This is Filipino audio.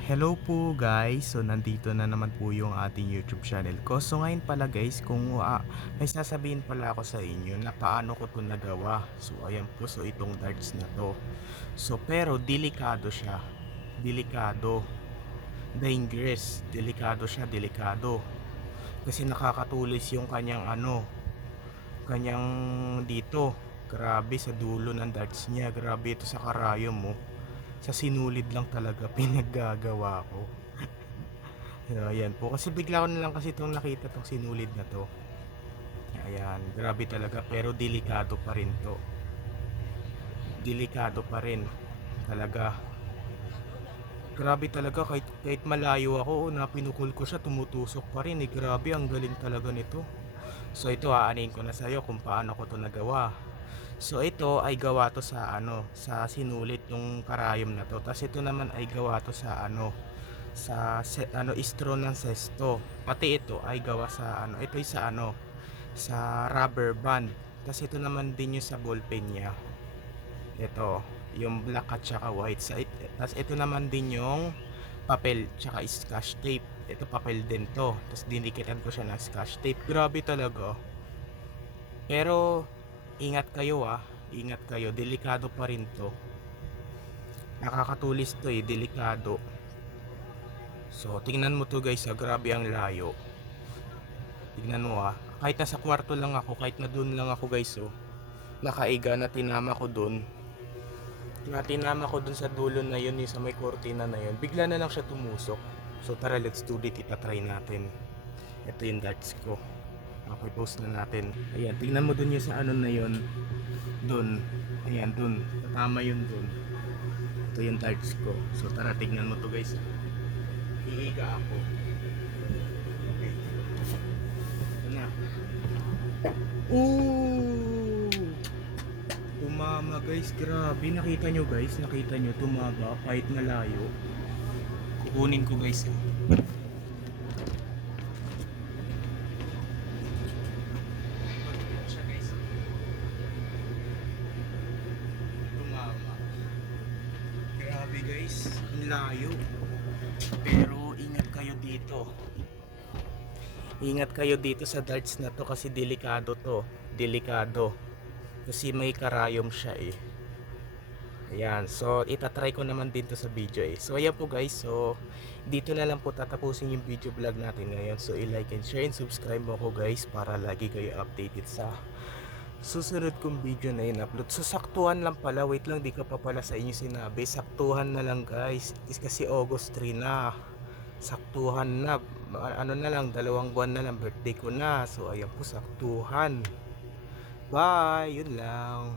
Hello po guys, so nandito na naman po yung ating YouTube channel ko. So ngayon pala guys, kung ah, may sasabihin pala ako sa inyo na paano ko to nagawa. So ayan po, so itong darts na to. So pero delikado siya. Delikado. Dangerous. Delikado siya, delikado. Kasi nakakatulis yung kanyang ano, kanyang dito. Grabe sa dulo ng darts niya. Grabe ito sa karayom mo sa sinulid lang talaga pinaggagawa ko. so, ayan po. Kasi bigla ko na lang kasi itong nakita tong sinulid na to. Ayan, grabe talaga pero delikado pa rin to. Delikado pa rin. Talaga. Grabe talaga kahit, kahit malayo ako na pinukul ko siya tumutusok pa rin eh. Grabe ang galing talaga nito. So ito aanin ko na sa'yo kung paano ko to nagawa. So ito ay gawa to sa ano, sa sinulit yung karayom na to. Tapos ito naman ay gawa to sa ano, sa se, ano istro ng sesto. Pati ito ay gawa sa ano, ito ay sa ano, sa rubber band. Tapos ito naman din yung sa ballpen niya. Ito, yung black at saka white. Sa it, tapos ito naman din yung papel tsaka scotch tape. Ito papel din to. Tapos dinikitan ko siya ng scotch tape. Grabe talaga. Pero ingat kayo ah. Ingat kayo. Delikado pa rin to. Nakakatulis to eh. Delikado. So, tingnan mo to guys ah. Grabe ang layo. Tingnan mo ah. Kahit nasa kwarto lang ako, kahit na doon lang ako guys oh. Nakaiga na tinama ko doon. Na tinama ko doon sa dulo na yun, yung sa may kortina na yun. Bigla na lang siya tumusok. So tara, let's do it. Itatry natin. Ito yung darts ko. Okay, na natin. Ayan, tingnan mo dun yung sa ano na yun. Dun. Ayan, dun. Tama yun dun. Ito yung darts ko. So tara, tingnan mo to guys. Hihiga ako. Na. Ooh! Tumama guys, grabe. Nakita nyo guys, nakita nyo, tumaba kahit malayo. Kukunin ko guys. Tumama. Grabe guys, layo. Pero ingat kayo dito. Ingat kayo dito sa darts na to kasi delikado to. Delikado. Kasi may karayom siya eh. Ayan, so itatry ko naman din to sa video eh. So ayan po guys, so dito na lang po tatapusin yung video vlog natin ngayon. So i-like and share and subscribe mo ako guys para lagi kayo updated sa susunod kong video na in-upload. So saktuhan lang pala, wait lang, di ka pa pala sa inyo sinabi. Saktuhan na lang guys, is kasi August 3 na. Saktuhan na, ano na lang, dalawang buwan na lang, birthday ko na. So ayan po, saktuhan. Bye, yun lang.